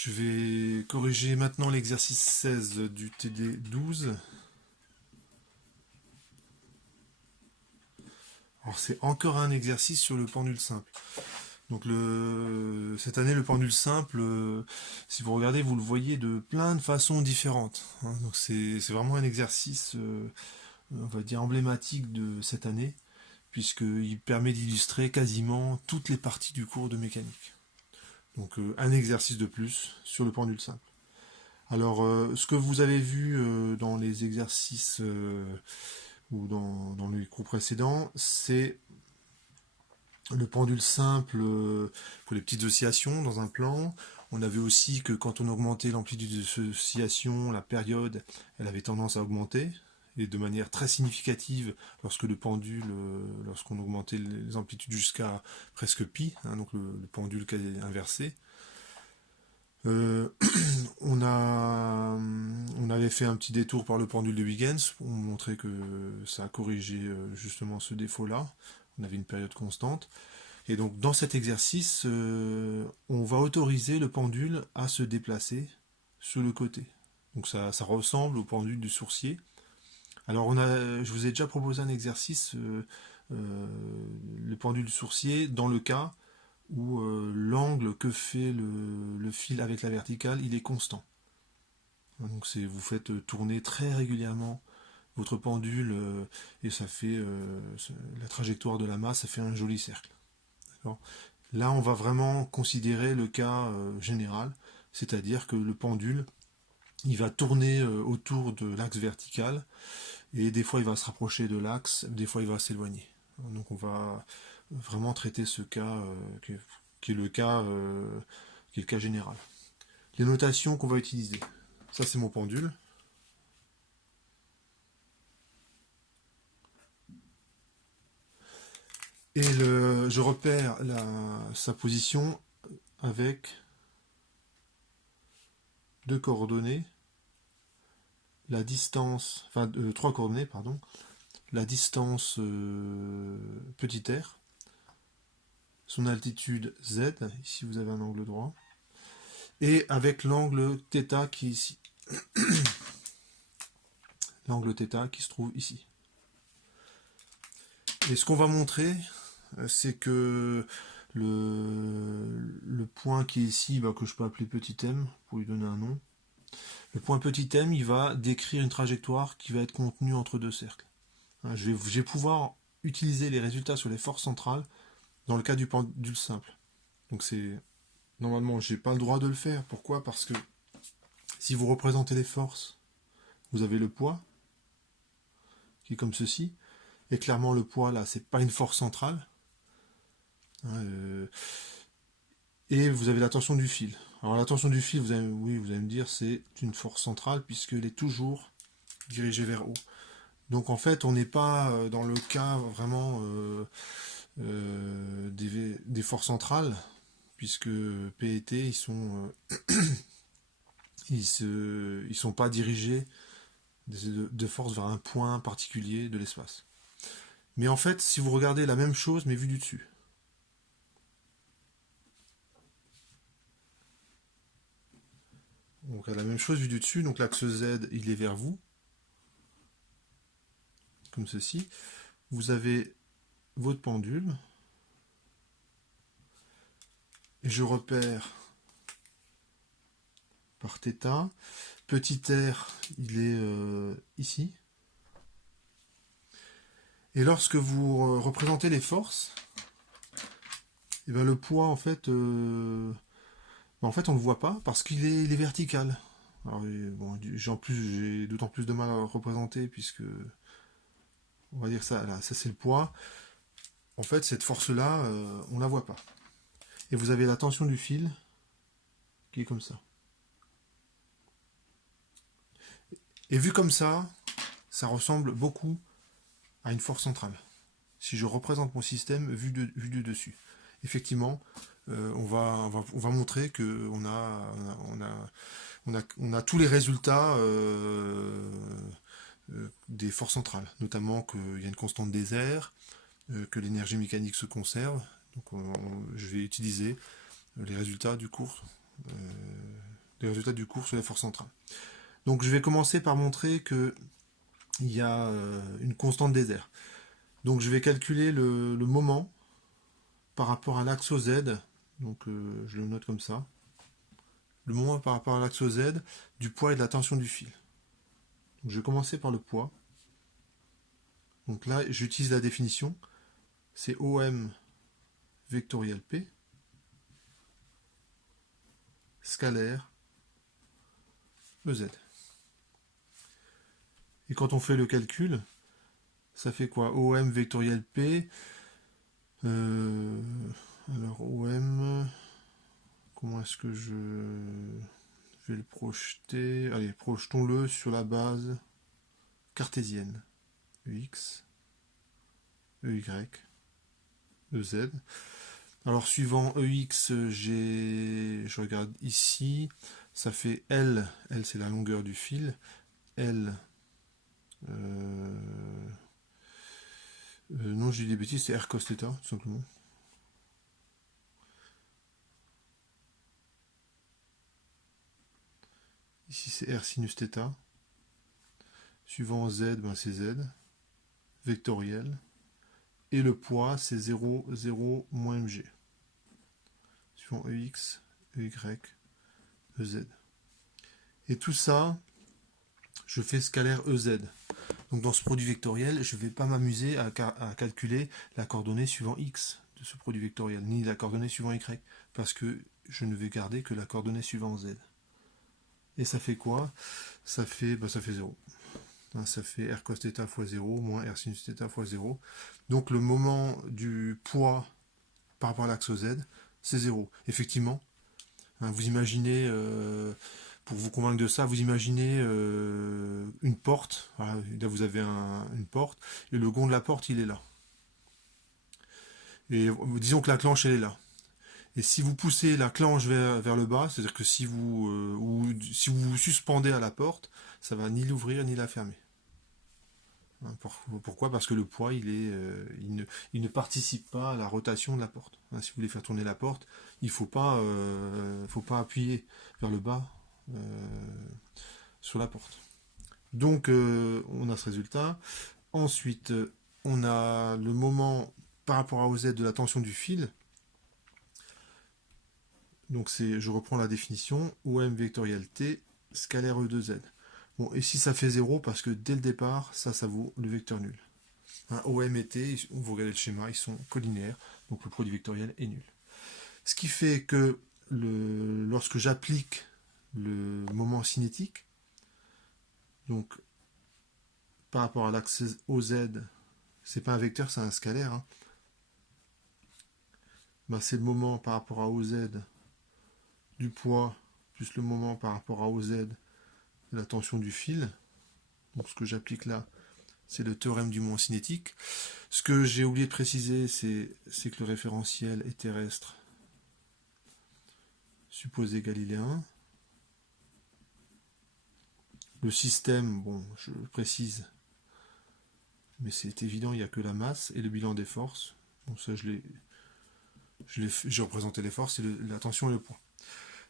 Je vais corriger maintenant l'exercice 16 du TD 12. Alors c'est encore un exercice sur le pendule simple. Donc cette année, le pendule simple, si vous regardez, vous le voyez de plein de façons différentes, hein. Donc c'est vraiment un exercice, on va dire, emblématique de cette année, puisqu'il permet d'illustrer quasiment toutes les parties du cours de mécanique. Donc un exercice de plus sur le pendule simple. Alors, ce que vous avez vu dans les exercices ou dans les cours précédents, c'est le pendule simple pour les petites oscillations dans un plan. On avait aussi que quand on augmentait l'amplitude de oscillation, la période, elle avait tendance à augmenter, et de manière très significative lorsque le pendule, lorsqu'on augmentait les amplitudes jusqu'à presque pi, hein, donc le pendule inversé. Euh, on avait fait un petit détour par le pendule de Huygens pour montrer que ça a corrigé justement ce défaut-là. On avait une période constante. Et donc dans cet exercice, on va autoriser le pendule à se déplacer sur le côté. Donc ça ressemble au pendule du sourcier. Alors je vous ai déjà proposé un exercice, le pendule du sourcier, dans le cas où l'angle que fait le fil avec la verticale, il est constant. Donc vous faites tourner très régulièrement votre pendule et ça fait la trajectoire de la masse, ça fait un joli cercle. Là, on va vraiment considérer le cas général, c'est-à-dire que le pendule, il va tourner autour de l'axe vertical et des fois il va se rapprocher de l'axe, des fois il va s'éloigner. Donc on va vraiment traiter ce cas qui est le cas qui est le cas général. Les notations qu'on va utiliser. Ça c'est mon pendule. Et je repère sa position avec deux coordonnées, la distance, enfin trois coordonnées, pardon, la distance petit r, son altitude z, ici vous avez un angle droit, et avec l'angle θ qui est ici. L'angle θ qui se trouve ici. Et ce qu'on va montrer, c'est que le point qui est ici, que je peux appeler petit m pour lui donner un nom, le point petit m, il va décrire une trajectoire qui va être contenue entre deux cercles. Je vais pouvoir utiliser les résultats sur les forces centrales dans le cas du pendule simple. Donc normalement, j'ai pas le droit de le faire. Pourquoi? Parce que si vous représentez les forces, vous avez le poids qui est comme ceci, et clairement le poids là, c'est pas une force centrale. Et vous avez la tension du fil. Alors la tension du fil, vous allez me dire, c'est une force centrale puisqu'elle est toujours dirigée vers haut. Donc en fait, on n'est pas dans le cas vraiment des forces centrales, puisque P et T, ils sont pas dirigés de force vers un point particulier de l'espace. Mais en fait, si vous regardez la même chose, mais vue du dessus, donc la même chose vue du dessus, donc l'axe Z, il est vers vous, comme ceci. Vous avez votre pendule, et je repère par θ. Petit r, il est ici. Et lorsque vous représentez les forces, et bien le poids, en fait, on ne le voit pas parce qu'il est vertical. Alors, bon, j'ai d'autant plus de mal à représenter puisque, on va dire ça, là, ça c'est le poids. En fait, cette force-là, on ne la voit pas. Et vous avez la tension du fil qui est comme ça. Et vu comme ça ressemble beaucoup à une force centrale. Si je représente mon système vu du dessus. Effectivement, on va montrer qu'on a tous les résultats des forces centrales, notamment qu'il y a une constante des airs, que l'énergie mécanique se conserve. Donc je vais utiliser les résultats du cours des résultats du cours sur les forces centrales. Donc je vais commencer par montrer que il y a une constante des airs. Donc je vais calculer le moment par rapport à l'axe OZ. Donc je le note comme ça. Le moment par rapport à l'axe OZ du poids et de la tension du fil. Donc je vais commencer par le poids. Donc là, j'utilise la définition. C'est OM vectoriel P scalaire EZ. Et quand on fait le calcul, ça fait quoi? OM vectoriel P. Alors OM, comment est-ce que je vais le projeter? Allez, projetons-le sur la base cartésienne. EX, EY, EZ. Alors suivant EX, je regarde ici, ça fait L, L c'est la longueur du fil, L, non je dis des bêtises, c'est R cos θ tout simplement. Ici c'est R sinus θ. Suivant Z, ben c'est Z, vectoriel. Et le poids c'est 0, 0, moins mg. Suivant EX, EY, EZ. Et tout ça, je fais scalaire EZ. Donc dans ce produit vectoriel, je ne vais pas m'amuser à calculer la coordonnée suivant X de ce produit vectoriel, ni la coordonnée suivant Y, parce que je ne vais garder que la coordonnée suivant Z. Et ça fait quoi? Ça fait 0. Ça fait R cos θ fois 0 moins R sinus θ fois 0. Donc le moment du poids par rapport à l'axe Z, c'est 0. Effectivement, vous imaginez, pour vous convaincre de ça, vous imaginez une porte. Voilà, là vous avez une porte, et le gond de la porte, il est là. Et disons que la clenche, elle est là. Et si vous poussez la clenche vers le bas, c'est-à-dire que si si vous vous suspendez à la porte, ça va ni l'ouvrir ni la fermer. Pourquoi? Parce que le poids, il ne participe pas à la rotation de la porte. Si vous voulez faire tourner la porte, il ne faut pas appuyer vers le bas sur la porte. Donc, on a ce résultat. Ensuite, on a le moment par rapport à OZ de la tension du fil. Donc, je reprends la définition. OM vectoriel T scalaire E2Z. Bon, ici ça fait 0 parce que dès le départ, ça vaut le vecteur nul. OM et T, vous regardez le schéma, ils sont collinaires, donc le produit vectoriel est nul. Ce qui fait que lorsque j'applique le moment cinétique, donc par rapport à l'axe OZ, c'est pas un vecteur, c'est un scalaire. C'est le moment par rapport à OZ du poids, plus le moment par rapport à OZ de la tension du fil. Donc ce que j'applique là, c'est le théorème du moment cinétique. Ce que j'ai oublié de préciser, c'est que le référentiel est terrestre supposé galiléen. Le système, bon, je le précise, mais c'est évident, il n'y a que la masse et le bilan des forces. Bon, ça, j'ai représenté les forces, la tension et le poids.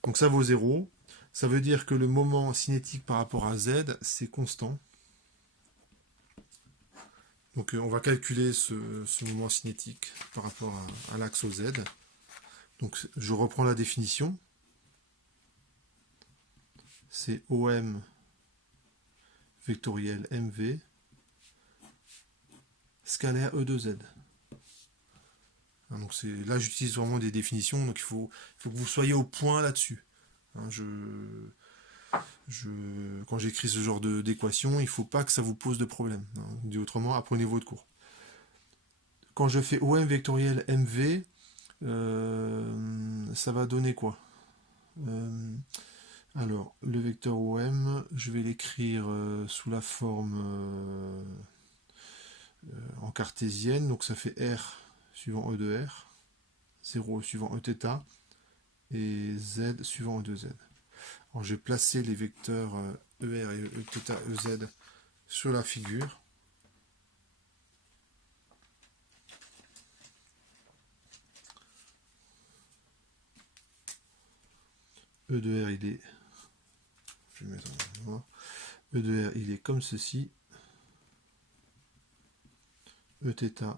Donc ça vaut 0. Ça veut dire que le moment cinétique par rapport à Z, c'est constant. Donc on va calculer ce moment cinétique par rapport à l'axe OZ. Donc je reprends la définition. C'est OM vectoriel MV scalaire E2Z. Donc là j'utilise vraiment des définitions, donc il faut que vous soyez au point là-dessus. Quand j'écris ce genre d'équation, il ne faut pas que ça vous pose de problème. Dit autrement, apprenez votre cours. Quand je fais OM vectoriel MV, ça va donner quoi? Alors, le vecteur OM, je vais l'écrire sous la forme en cartésienne. Donc ça fait R suivant E de R, 0 suivant Eθ, et Z suivant E2Z. Alors je vais placer les vecteurs ER et Eθ, EZ sur la figure. E de R, il est je vais mettre en noir. E de R, il est comme ceci. E θ,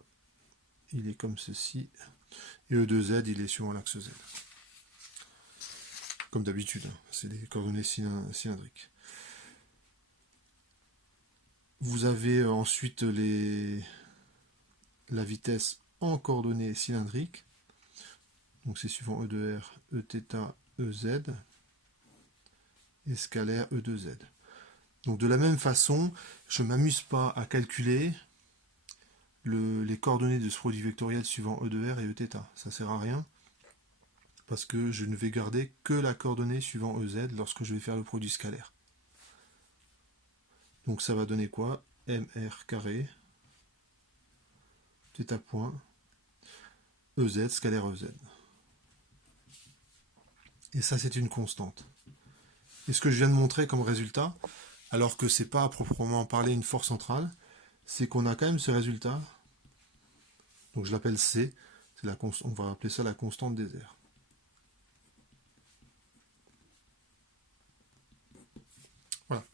il est comme ceci. Et E de Z, il est suivant l'axe Z. Comme d'habitude, hein, c'est les coordonnées cylindriques. Vous avez ensuite la vitesse en coordonnées cylindriques. Donc c'est suivant E de R, E θ, E Z. Et scalaire E de Z. Donc de la même façon, je ne m'amuse pas à calculer les coordonnées de ce produit vectoriel suivant E de R et E θ. Ça ne sert à rien, parce que je ne vais garder que la coordonnée suivant EZ lorsque je vais faire le produit scalaire. Donc ça va donner quoi? MR carré, θ point, EZ, scalaire EZ. Et ça, c'est une constante. Et ce que je viens de montrer comme résultat, alors que c'est pas à proprement parler une force centrale, c'est qu'on a quand même ce résultat. Donc je l'appelle C, on va appeler ça la constante des airs. Voilà.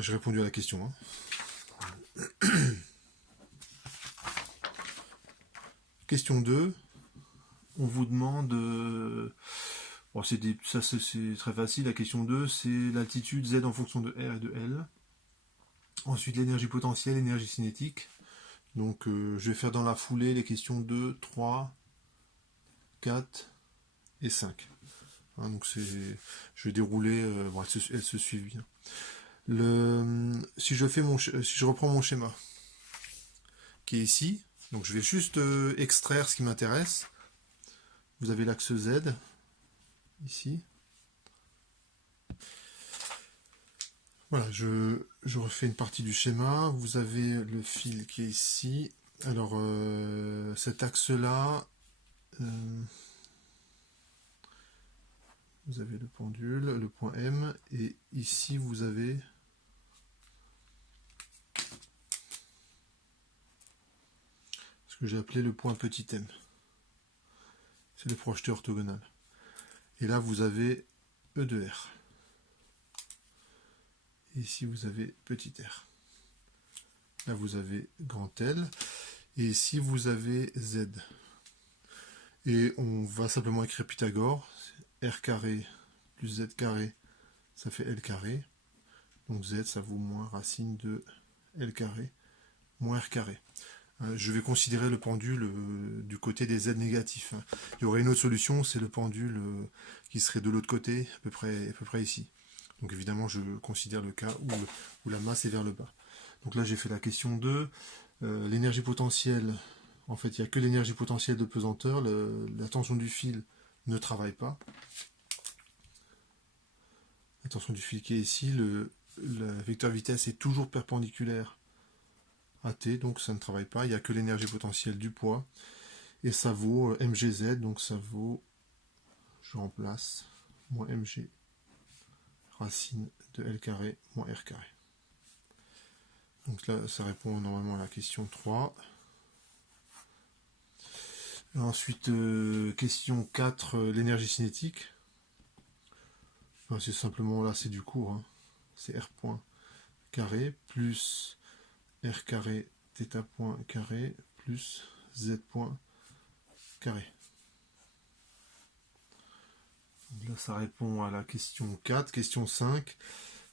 J'ai répondu à la question. Hein. Question 2. On vous demande... Bon, c'est très facile. La question 2, c'est l'altitude Z en fonction de R et de L. Ensuite, l'énergie potentielle, l'énergie cinétique. Donc, je vais faire dans la foulée les questions 2, 3, 4 et 5. Hein, donc, je vais dérouler... elles se suivent bien. Si je reprends mon schéma, qui est ici, donc je vais juste extraire ce qui m'intéresse. Vous avez l'axe Z, ici. Voilà, je refais une partie du schéma. Vous avez le fil qui est ici. Alors, cet axe-là, vous avez le pendule, le point M, et ici vous avez ce que j'ai appelé le point petit m. C'est le projeté orthogonal. Et là, vous avez E de R. Et ici, vous avez petit r. Là, vous avez grand L. Et ici, vous avez Z. Et on va simplement écrire Pythagore. R carré plus Z carré, ça fait L carré. Donc Z, ça vaut moins racine de L carré moins R carré. Je vais considérer le pendule du côté des Z négatifs. Il y aurait une autre solution, c'est le pendule qui serait de l'autre côté, à peu près ici. Donc évidemment, je considère le cas où la masse est vers le bas. Donc là, j'ai fait la question 2. L'énergie potentielle, en fait, il n'y a que l'énergie potentielle de pesanteur. La tension du fil ne travaille pas. La tension du fil qui est ici, le vecteur vitesse est toujours perpendiculaire à t, donc ça ne travaille pas. Il n'y a que l'énergie potentielle du poids. Et ça vaut mgz, donc ça vaut, je remplace, moins mg racine de L carré moins R carré. Donc là, ça répond normalement à la question 3. Ensuite, question 4, l'énergie cinétique. Enfin, c'est simplement, là, c'est du cours. Hein. C'est R point carré plus R carré θ point carré plus Z point carré. Donc là, ça répond à la question 4. Question 5,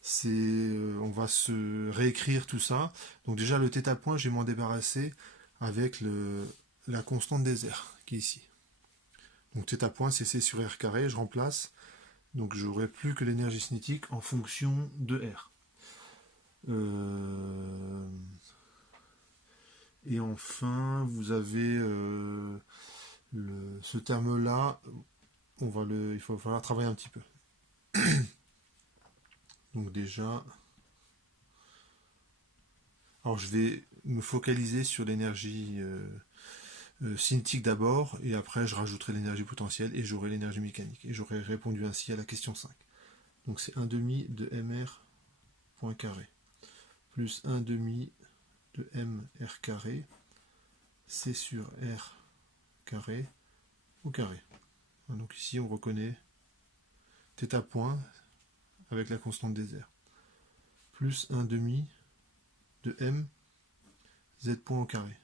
c'est on va se réécrire tout ça. Donc déjà, le θ point, je vais m'en débarrasser avec la constante des R, qui est ici. Donc θ point, c'est C sur R carré, je remplace. Donc j'aurai plus que l'énergie cinétique en fonction de R. Et enfin, vous avez ce terme-là, il va falloir travailler un petit peu. Donc déjà, alors je vais me focaliser sur l'énergie cinétique d'abord, et après je rajouterai l'énergie potentielle et j'aurai l'énergie mécanique. Et j'aurai répondu ainsi à la question 5. Donc c'est 1 demi de mr point carré plus 1 demi de mr carré c sur r carré au carré. Donc ici on reconnaît θ point avec la constante des airs, plus 1 demi de m z point au carré.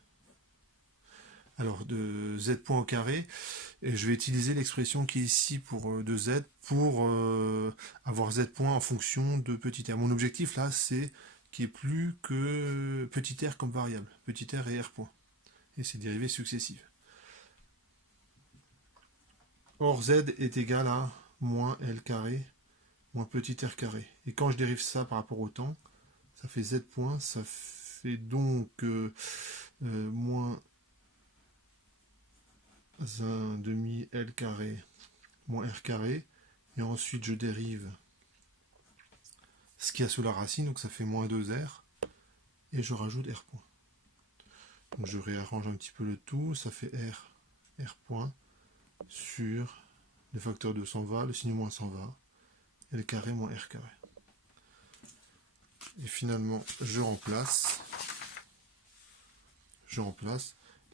Alors de z point au carré, et je vais utiliser l'expression qui est ici pour de z pour avoir z point en fonction de petit r. Mon objectif là, c'est qu'il n'y ait plus que petit r comme variable, petit r et r point, et ses dérivées successives. Or z est égal à moins l carré moins petit r carré. Et quand je dérive ça par rapport au temps, ça fait z point, ça fait donc moins 1 demi L carré moins R carré, et ensuite je dérive ce qu'il y a sous la racine, donc ça fait moins 2R, et je rajoute R point. Donc je réarrange un petit peu le tout, ça fait R point, sur le facteur 2 s'en va, le signe moins s'en va, L carré moins R carré. Et finalement, je remplace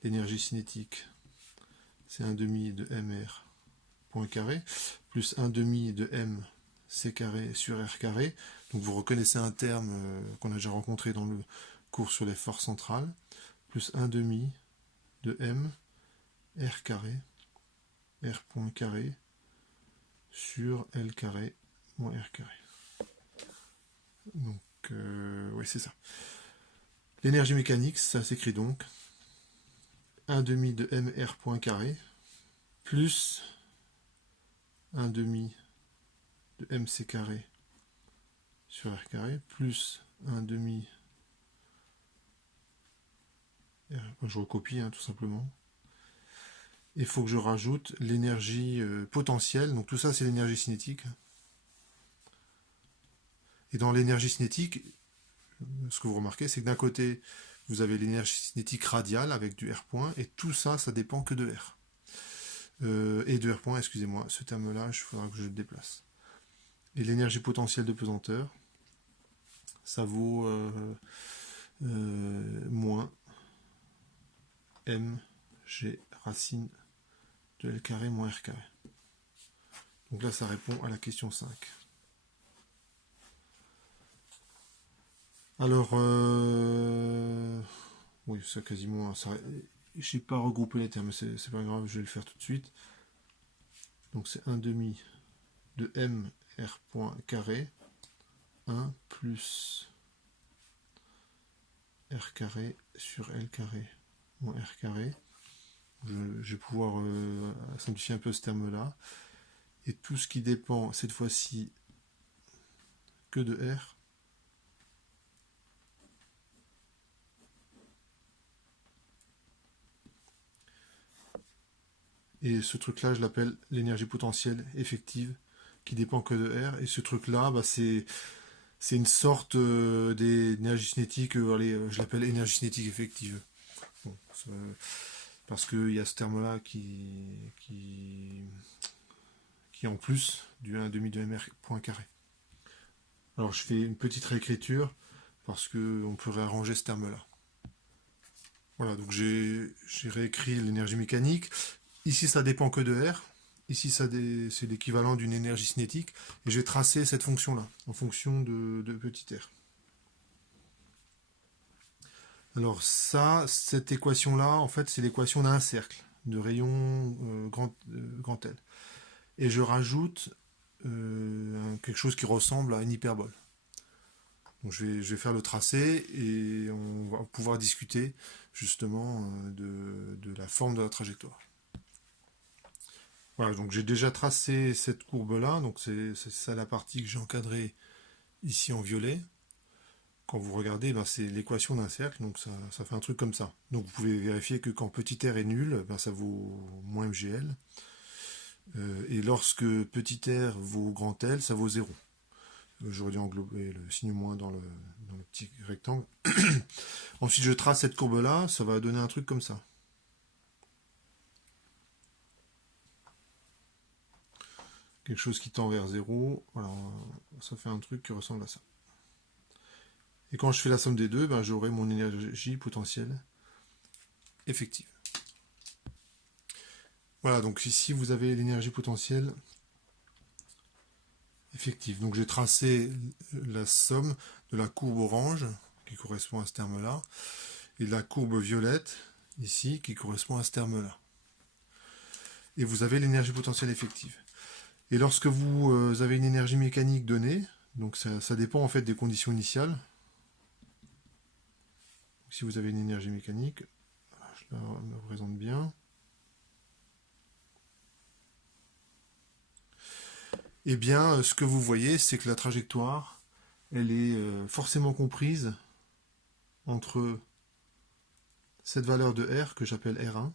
l'énergie cinétique, c'est 1 demi de MR point carré, plus 1 demi de M C carré sur R carré. Donc vous reconnaissez un terme qu'on a déjà rencontré dans le cours sur les forces centrales, plus 1 demi de M R carré, R point carré, sur L carré moins R carré. Donc, oui, c'est ça. L'énergie mécanique, ça s'écrit donc 1 demi de MR point carré, plus 1 demi de MC carré sur R carré, plus 1 demi, je recopie tout simplement, et il faut que je rajoute l'énergie potentielle, donc tout ça c'est l'énergie cinétique. Et dans l'énergie cinétique, ce que vous remarquez, c'est que d'un côté, vous avez l'énergie cinétique radiale avec du R point, et tout ça, ça dépend que de R. Et de R point, excusez-moi, ce terme-là, il faudra que je le déplace. Et l'énergie potentielle de pesanteur, ça vaut moins mg racine de L carré moins R carré. Donc là, ça répond à la question 5. Alors, oui, ça quasiment... Je n'ai pas regroupé les termes, mais c'est pas grave, je vais le faire tout de suite. Donc c'est 1 demi de M R point carré, 1 plus R carré sur L carré moins R carré. Je vais pouvoir simplifier un peu ce terme-là. Et tout ce qui dépend, cette fois-ci, que de R, et ce truc-là, je l'appelle l'énergie potentielle effective, qui dépend que de R. Et ce truc-là, bah, c'est une sorte d'énergie cinétique, je l'appelle énergie cinétique effective. Bon, parce qu'il y a ce terme-là qui est en plus du 1 demi de MR point carré. Alors je fais une petite réécriture parce qu'on peut réarranger ce terme-là. Voilà, donc j'ai réécrit l'énergie mécanique. Ici, ça dépend que de R. Ici, c'est l'équivalent d'une énergie cinétique. Et je vais tracer cette fonction-là, en fonction de petit r. Alors ça, cette équation-là, en fait, c'est l'équation d'un cercle de rayon grand L. Et je rajoute quelque chose qui ressemble à une hyperbole. Donc je vais faire le tracé et on va pouvoir discuter justement de la forme de la trajectoire. Voilà, donc j'ai déjà tracé cette courbe-là, donc c'est ça la partie que j'ai encadrée ici en violet. Quand vous regardez, ben, c'est l'équation d'un cercle, donc ça fait un truc comme ça. Donc vous pouvez vérifier que quand petit r est nul, ben, ça vaut moins mgl. Et lorsque petit r vaut grand L, ça vaut 0. J'aurais dû englober le signe moins dans le petit rectangle. Ensuite, je trace cette courbe-là, ça va donner un truc comme ça. Quelque chose qui tend vers 0. Voilà, ça fait un truc qui ressemble à ça. Et quand je fais la somme des deux, ben, j'aurai mon énergie potentielle effective. Voilà, donc ici vous avez l'énergie potentielle effective. Donc j'ai tracé la somme de la courbe orange, qui correspond à ce terme-là, et de la courbe violette, ici, qui correspond à ce terme-là. Et vous avez l'énergie potentielle effective. Et lorsque vous avez une énergie mécanique donnée, donc ça dépend en fait des conditions initiales. Si vous avez une énergie mécanique, je la représente bien. Eh bien, ce que vous voyez, c'est que la trajectoire, elle est forcément comprise entre cette valeur de R que j'appelle R1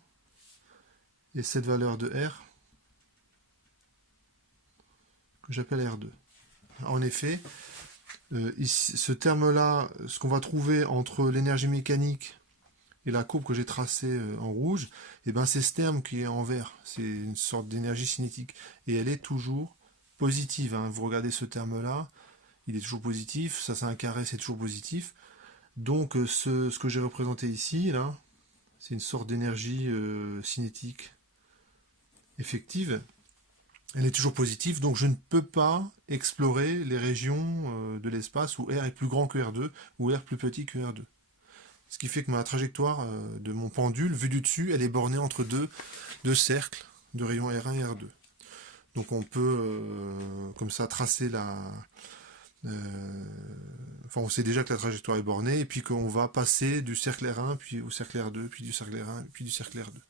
et cette valeur de R que j'appelle R2. En effet, ici, ce terme-là, ce qu'on va trouver entre l'énergie mécanique et la courbe que j'ai tracée en rouge, eh ben c'est ce terme qui est en vert. C'est une sorte d'énergie cinétique. Et elle est toujours positive. Hein. Vous regardez ce terme-là, il est toujours positif. Ça, c'est un carré, c'est toujours positif. Donc, ce que j'ai représenté ici, là, c'est une sorte d'énergie cinétique effective. Elle est toujours positive, donc je ne peux pas explorer les régions de l'espace où R est plus grand que R2, ou R plus petit que R2. Ce qui fait que ma trajectoire de mon pendule, vue du dessus, elle est bornée entre deux cercles de rayons R1 et R2. Donc on peut comme ça tracer la... enfin on sait déjà que la trajectoire est bornée, et puis qu'on va passer du cercle R1, puis au cercle R2, puis du cercle R1, puis du cercle R2.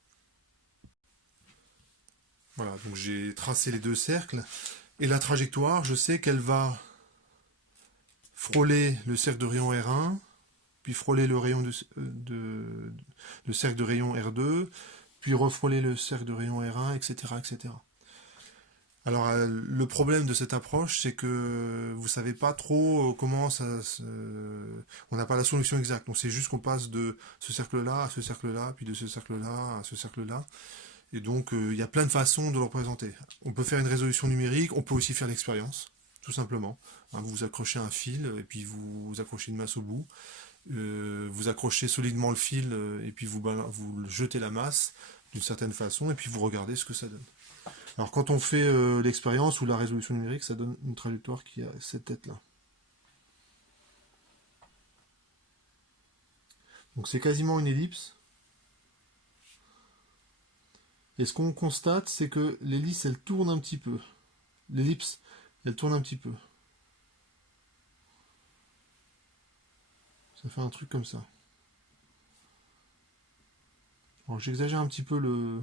Voilà, donc j'ai tracé les deux cercles, et la trajectoire, je sais qu'elle va frôler le cercle de rayon R1, puis frôler le le cercle de rayon R2, puis refrôler le cercle de rayon R1, etc., etc. Alors le problème de cette approche, c'est que vous savez pas trop comment ça se... On n'a pas la solution exacte. Donc c'est juste qu'on passe de ce cercle-là à ce cercle-là, puis de ce cercle-là à ce cercle-là. Et donc il y a plein de façons de le représenter. On peut faire une résolution numérique, on peut aussi faire l'expérience, tout simplement. Hein, vous accrochez un fil, et puis vous accrochez une masse au bout. Vous accrochez solidement le fil, et puis vous jetez la masse d'une certaine façon, et puis vous regardez ce que ça donne. Alors quand on fait l'expérience ou la résolution numérique, ça donne une trajectoire qui a cette tête-là. Donc c'est quasiment une ellipse. Et ce qu'on constate, c'est que l'hélice, elle tourne un petit peu. L'ellipse, elle tourne un petit peu. Ça fait un truc comme ça. Alors j'exagère un petit peu le...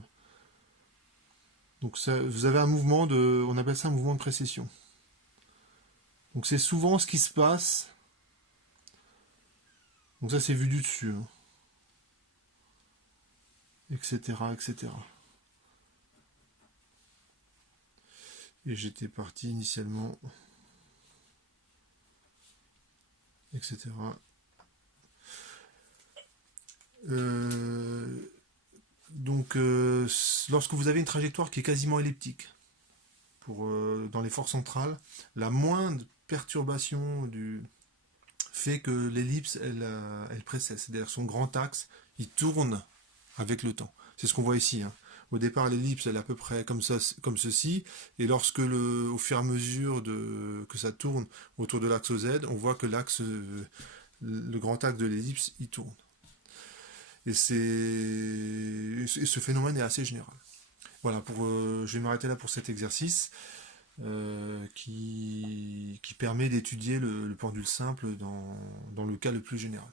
Donc ça, vous avez un mouvement de... On appelle ça un mouvement de précession. Donc c'est souvent ce qui se passe. Donc ça c'est vu du dessus. Hein. Etc. etc. Et j'étais parti initialement... Etc. Donc, lorsque vous avez une trajectoire qui est quasiment elliptique, dans les forces centrales, la moindre perturbation fait que l'ellipse, elle précède. C'est-à-dire son grand axe, il tourne avec le temps. C'est ce qu'on voit ici. Hein. Au départ, l'ellipse, elle est à peu près comme ça, comme ceci, et lorsque au fur et à mesure que ça tourne autour de l'axe Z, on voit que le grand axe de l'ellipse, il tourne. Et ce phénomène est assez général. Voilà, je vais m'arrêter là pour cet exercice qui permet d'étudier le pendule simple dans le cas le plus général.